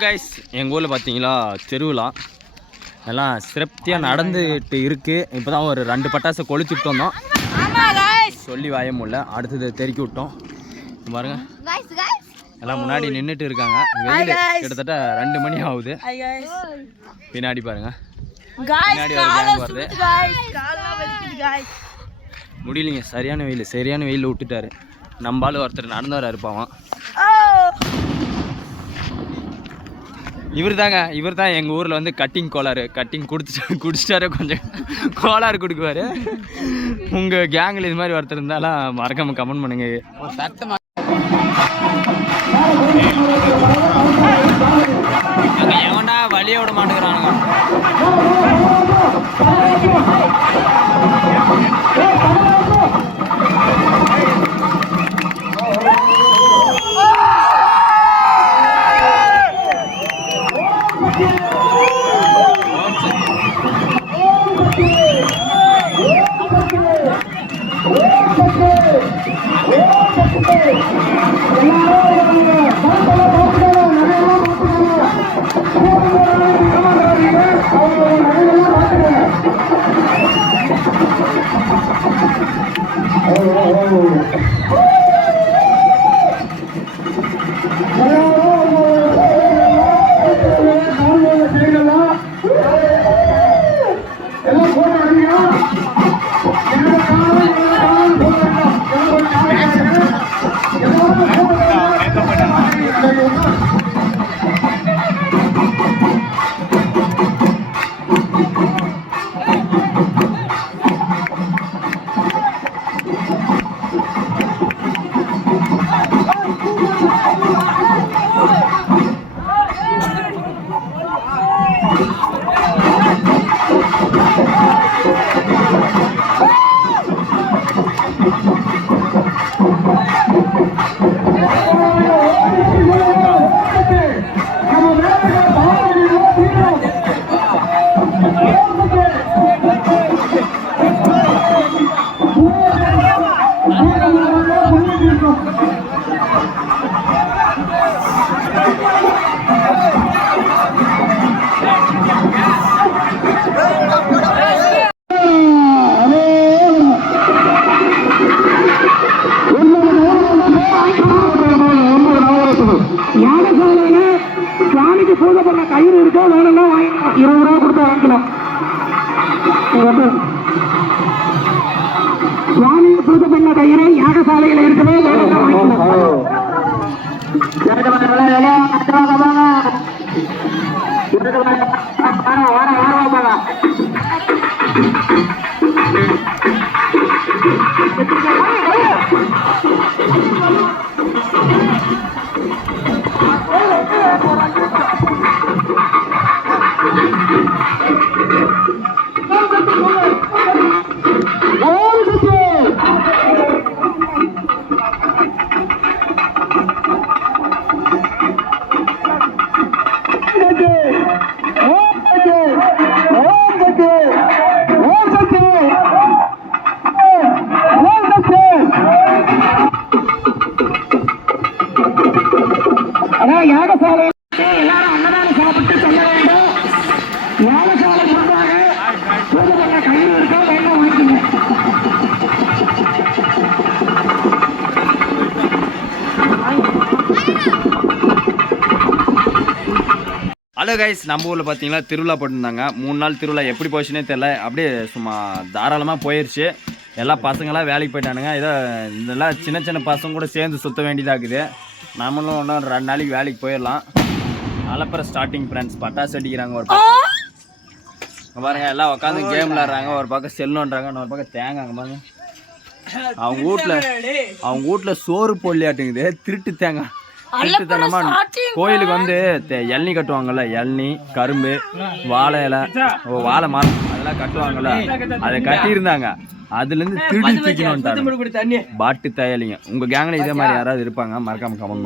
Guys, எங்கள் ஊரில் பார்த்தீங்களா திருவிழா எல்லாம் சிறப்பாக நடந்துட்டு இருக்குது. இப்போ தான் ஒரு 2 பட்டாசை கொளுத்திட்டு வந்தோம். சொல்லி வாய முடியல. அடுத்தது தெருக்கி விட்டோம். பாருங்க, எல்லாம் முன்னாடி நின்றுட்டு இருக்காங்க. வெயில் கிட்டத்தட்ட 2 மணி ஆகுது. பின்னாடி பாருங்க, பின்னாடி ஒரு கேங் வருது. முடியலைங்க, சரியான வெயில் விட்டுட்டாரு. நம்பாலும் ஒருத்தர் நடந்து வர இருப்பான். இவர் தான் எங்கள் ஊரில் வந்து கட்டிங் குடிச்சிட்டாரு. கொஞ்சம் கோளாறு கொடுக்குவார். உங்கள் கேங்கில் இது மாதிரி ஒருத்தர் இருந்தாலும் மறக்காம கமெண்ட் பண்ணுங்க. எவன்டா வழிய விட மாட்டேங்கிறானுங்க. பூஜை பண்ண கயிறு இருக்கோ வேணும்னா வாங்கிக்கலாம். 20 ரூபா கொடுத்து வாங்கிக்கலாம். சுவாமிக்கு பூஜை பண்ண கயிறு யாகசாலையில் இருக்கவே வேணும்னா வாங்கிக்கலாம். யாகசாலை எல்லாரும் அன்னதானம் சாப்பிட்டு செல்ல வேண்டும். யாகசாலை முன்பாக பூஜை பண்ண கயிறு இருக்கா வேண்டாம் வாங்கிக்கங்க. ஹலோ கைஸ், நம்ம ஊரில் பார்த்தீங்களா திருவிழா போட்டிருந்தாங்க. 3 நாள் திருவிழா எப்படி போச்சுன்னே தெரில. அப்படியே சும்மா தாராளமாக போயிடுச்சு. எல்லா பசங்களாம் வேலைக்கு போயிட்டானுங்க. ஏதோ இதெல்லாம் சின்ன பசங்க கூட சேர்ந்து சுற்ற வேண்டியதாக இருக்குது. நம்மளும் இன்னும் 2 நாளைக்கு வேலைக்கு போயிடலாம். அலப்பற ஸ்டார்டிங் ஃப்ரெண்ட்ஸ். பட்டாசு அடிக்கிறாங்க ஒரு பக்கம் பாருங்க, எல்லாம் உட்காந்து கேம் விளாட்றாங்க. ஒரு பக்கம் செல்லுன்றாங்க, இன்னொரு பக்கம் தேங்காங்க பாருங்க. அவங்க வீட்டில் சோறு பொல்லியாட்டுங்குது. திருட்டு தேங்காய் திருட்டுத்தனமா. கோயிலுக்கு வந்து இளநீ கட்டுவாங்கல்ல, இளநீ, கரும்பு, வாழை இலை, வாழை மரம் அதெல்லாம் கட்டுவாங்கல்ல, அதை கட்டியிருந்தாங்க. அதுலேருந்து திருடி தூக்கின்னு வந்துட்டாங்க பாட்டு தயாளிங்க. உங்கள் கேங்கில் இதே மாதிரி யாராவது இருப்பாங்க? மறக்காம கமெண்ட்.